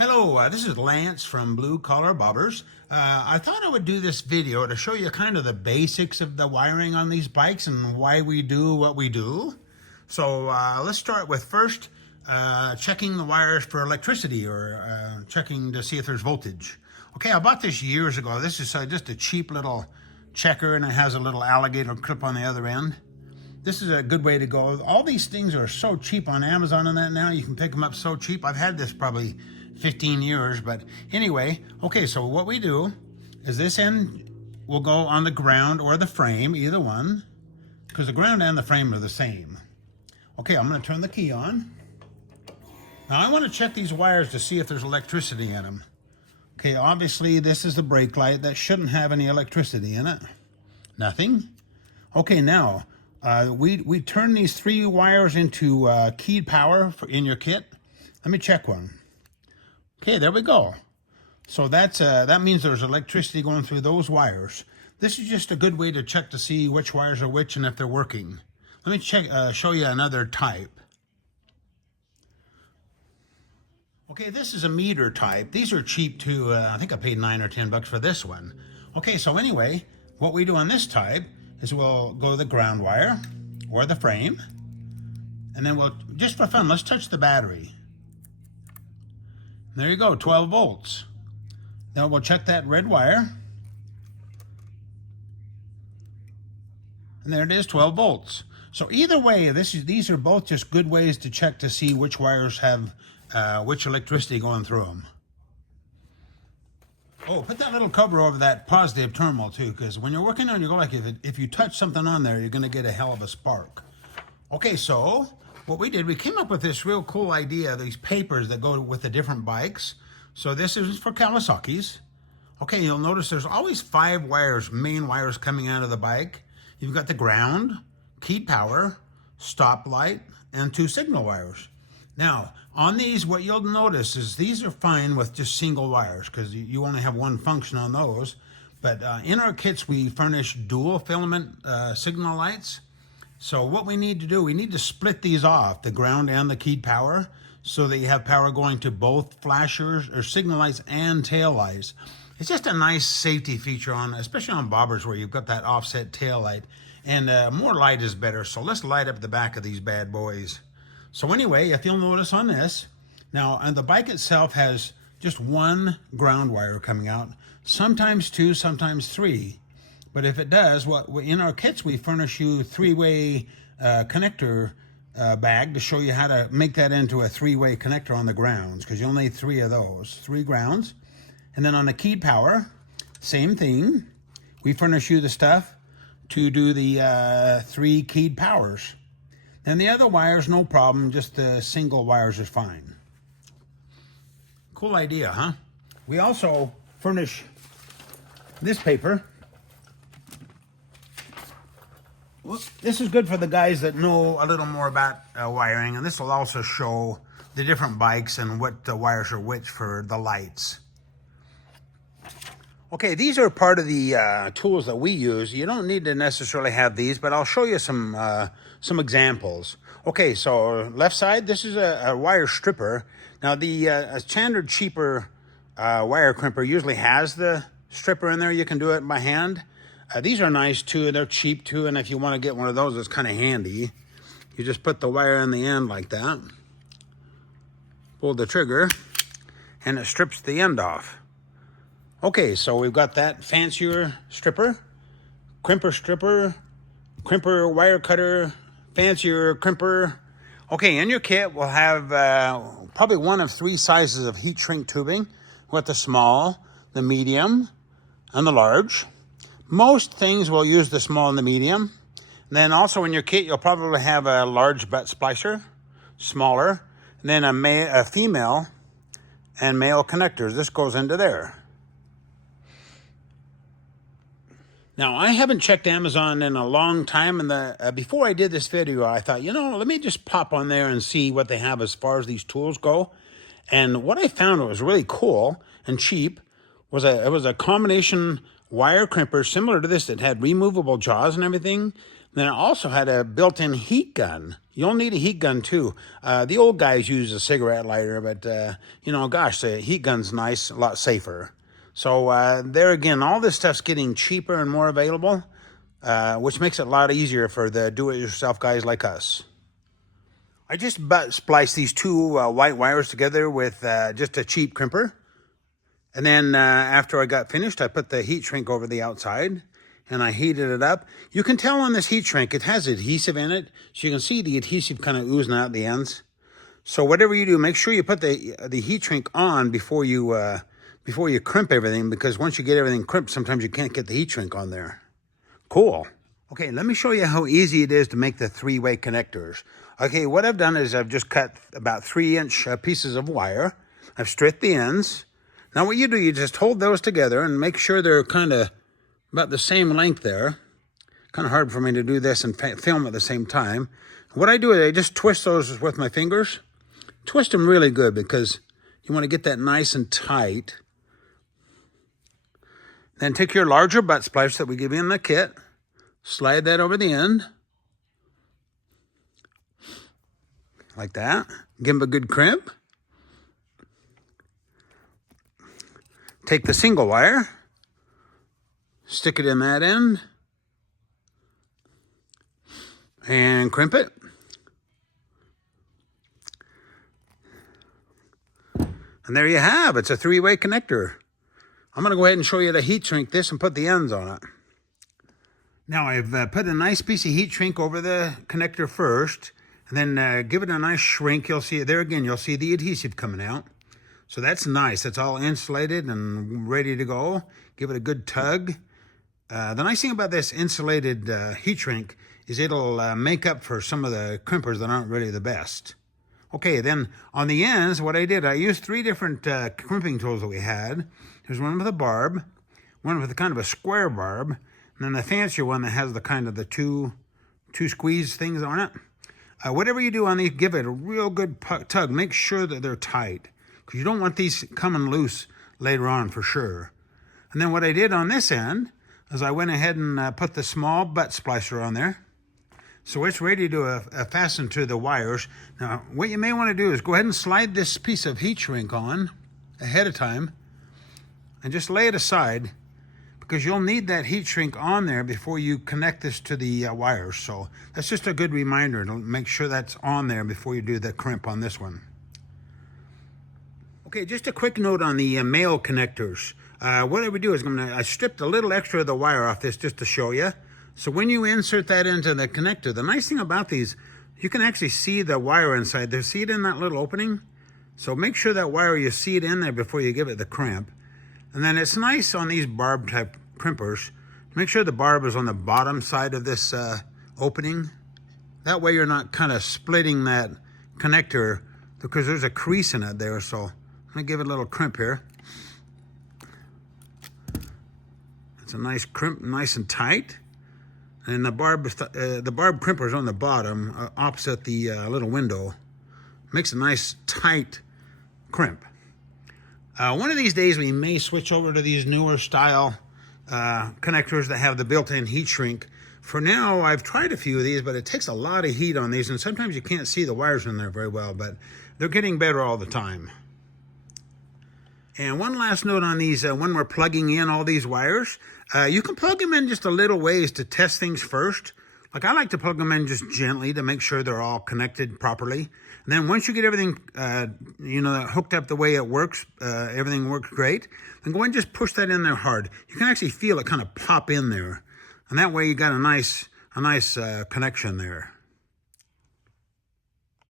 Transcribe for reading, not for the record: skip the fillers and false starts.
Hello, this is Lance from Blue Collar Bobbers. I thought I would do this video to show you kind of the basics of the wiring on these bikes and why we do what we do. So let's start with first checking the wires for electricity or checking to see if there's voltage. Okay, I bought this years ago. This is just a cheap little checker and it has a little alligator clip on the other end. This is a good way to go. All these things are so cheap on Amazon and that now. You can pick them up so cheap. I've had this probably 15 years, but anyway, okay, so what we do is this end will go on the ground or the frame, either one, because the ground and the frame are the same. Okay, I'm going to turn the key on. Now I want to check these wires to see if there's electricity in them. Okay, obviously this is the brake light. That shouldn't have any electricity in it. Nothing. Okay, now we turn these three wires into keyed power in your kit. Let me check one. Okay, there we go. So that means there's electricity going through those wires. This is just a good way to check to see which wires are which and if they're working. Let me show you another type. Okay, this is a meter type. These are cheap too. I think I paid $9 or $10 for this one. Okay, so anyway, what we do on this type is we'll go the ground wire or the frame, and then we'll, just for fun, let's touch the battery. There you go, 12 volts. Now we'll check that red wire. And there it is, 12 volts. So either way, these are both just good ways to check to see which wires have which electricity going through them. Oh, put that little cover over that positive terminal too, because when you're working on your bike, if you touch something on there, you're going to get a hell of a spark. Okay, so what we did, we came up with this real cool idea, these papers that go with the different bikes. So this is for Kawasaki's. Okay, you'll notice there's always 5 wires, main wires coming out of the bike. You've got the ground, keyed power, stoplight, and 2 signal wires. Now, on these, what you'll notice is these are fine with just single wires because you only have one function on those. But in our kits, we furnish dual filament signal lights. So what we need to do, we need to split these off, the ground and the keyed power, so that you have power going to both flashers or signal lights and tail lights. It's just a nice safety feature on, especially on bobbers where you've got that offset tail light. And more light is better, so let's light up the back of these bad boys. So anyway, if you'll notice on this, now and the bike itself has just 1 ground wire coming out, sometimes 2, sometimes 3. But if it does, in our kits, we furnish you 3-way connector bag to show you how to make that into a 3-way connector on the grounds, because you'll need 3 of those, 3 grounds. And then on the keyed power, same thing. We furnish you the stuff to do the 3 keyed powers. And the other wires, no problem, just the single wires is fine. Cool idea, huh? We also furnish this paper. This is good for the guys that know a little more about wiring, and this will also show the different bikes and what the wires are which for the lights. Okay, these are part of the tools that we use. You don't need to necessarily have these, but I'll show you some examples. Okay, so left side, this is a wire stripper. Now the standard cheaper wire crimper usually has the stripper in there. You can do it by hand. These are nice too, they're cheap too, and if you want to get one of those, it's kind of handy. You just put the wire in the end like that, pull the trigger, and it strips the end off. Okay, so we've got that fancier stripper, crimper wire cutter, fancier crimper. Okay, in your kit, we'll have probably one of 3 sizes of heat shrink tubing with the small, the medium, and the large. Most things will use the small and the medium. And then also in your kit, you'll probably have a large butt splicer, smaller, and then a female and male connectors. This goes into there. Now, I haven't checked Amazon in a long time, and before I did this video, I thought, let me just pop on there and see what they have as far as these tools go. And what I found was really cool and cheap was it was a combination wire crimper similar to this that had removable jaws and everything. Then it also had a built-in heat gun. You'll need a heat gun too. The old guys use a cigarette lighter, but you know, gosh, the heat gun's nice, a lot safer. So there again, all this stuff's getting cheaper and more available, which makes it a lot easier for the do-it-yourself guys like us. I just butt spliced these two white wires together with just a cheap crimper. And then after I got finished, I put the heat shrink over the outside and I heated it up. You can tell on this heat shrink, it has adhesive in it. So you can see the adhesive kind of oozing out the ends. So whatever you do, make sure you put the heat shrink on before you crimp everything, because once you get everything crimped, sometimes you can't get the heat shrink on there. Cool. Okay, let me show you how easy it is to make the three-way connectors. Okay, what I've done is I've just cut about 3-inch pieces of wire. I've stripped the ends. Now what you do, you just hold those together and make sure they're kind of about the same length there. Kind of hard for me to do this and film at the same time. What I do is I just twist those with my fingers. Twist them really good because you want to get that nice and tight. Then take your larger butt splice that we give you in the kit. Slide that over the end. Like that. Give them a good crimp. Take the single wire. Stick it in that end. And crimp it. And there you have, it's a three-way connector. I'm going to go ahead and show you the heat shrink this and put the ends on it. Now I've put a nice piece of heat shrink over the connector first, and then give it a nice shrink. You'll see it there again, you'll see the adhesive coming out. So that's nice, it's all insulated and ready to go. Give it a good tug. The nice thing about this insulated heat shrink is it'll make up for some of the crimpers that aren't really the best. Okay, then on the ends, what I did, I used 3 different crimping tools that we had. There's one with a barb, one with a kind of a square barb, and then the fancier one that has the kind of the two squeeze things on it. Whatever you do on these, give it a real good tug. Make sure that they're tight, because you don't want these coming loose later on for sure. And then what I did on this end is I went ahead and put the small butt splicer on there. So it's ready to fasten to the wires. Now, what you may want to do is go ahead and slide this piece of heat shrink on ahead of time and just lay it aside, because you'll need that heat shrink on there before you connect this to the wires. So that's just a good reminder to make sure that's on there before you do the crimp on this one. Okay, just a quick note on the male connectors. What I would do is I stripped a little extra of the wire off this just to show you. So when you insert that into the connector, the nice thing about these, you can actually see the wire inside there. See it in that little opening? So make sure that wire, you see it in there before you give it the crimp. And then it's nice on these barb type crimpers, make sure the barb is on the bottom side of this opening. That way you're not kind of splitting that connector, because there's a crease in it there. So I'm gonna give it a little crimp here. It's a nice crimp, nice and tight. And the barb crimper is on the bottom, opposite the little window. Makes a nice tight crimp. One of these days we may switch over to these newer style connectors that have the built-in heat shrink. For now, I've tried a few of these, but it takes a lot of heat on these, and sometimes you can't see the wires in there very well, but they're getting better all the time. And one last note on these, when we're plugging in all these wires, you can plug them in just a little ways to test things first. Like I like to plug them in just gently to make sure they're all connected properly. And then once you get everything, hooked up the way it works, everything works great, then go ahead and just push that in there hard. You can actually feel it kind of pop in there. And that way you got a nice connection there.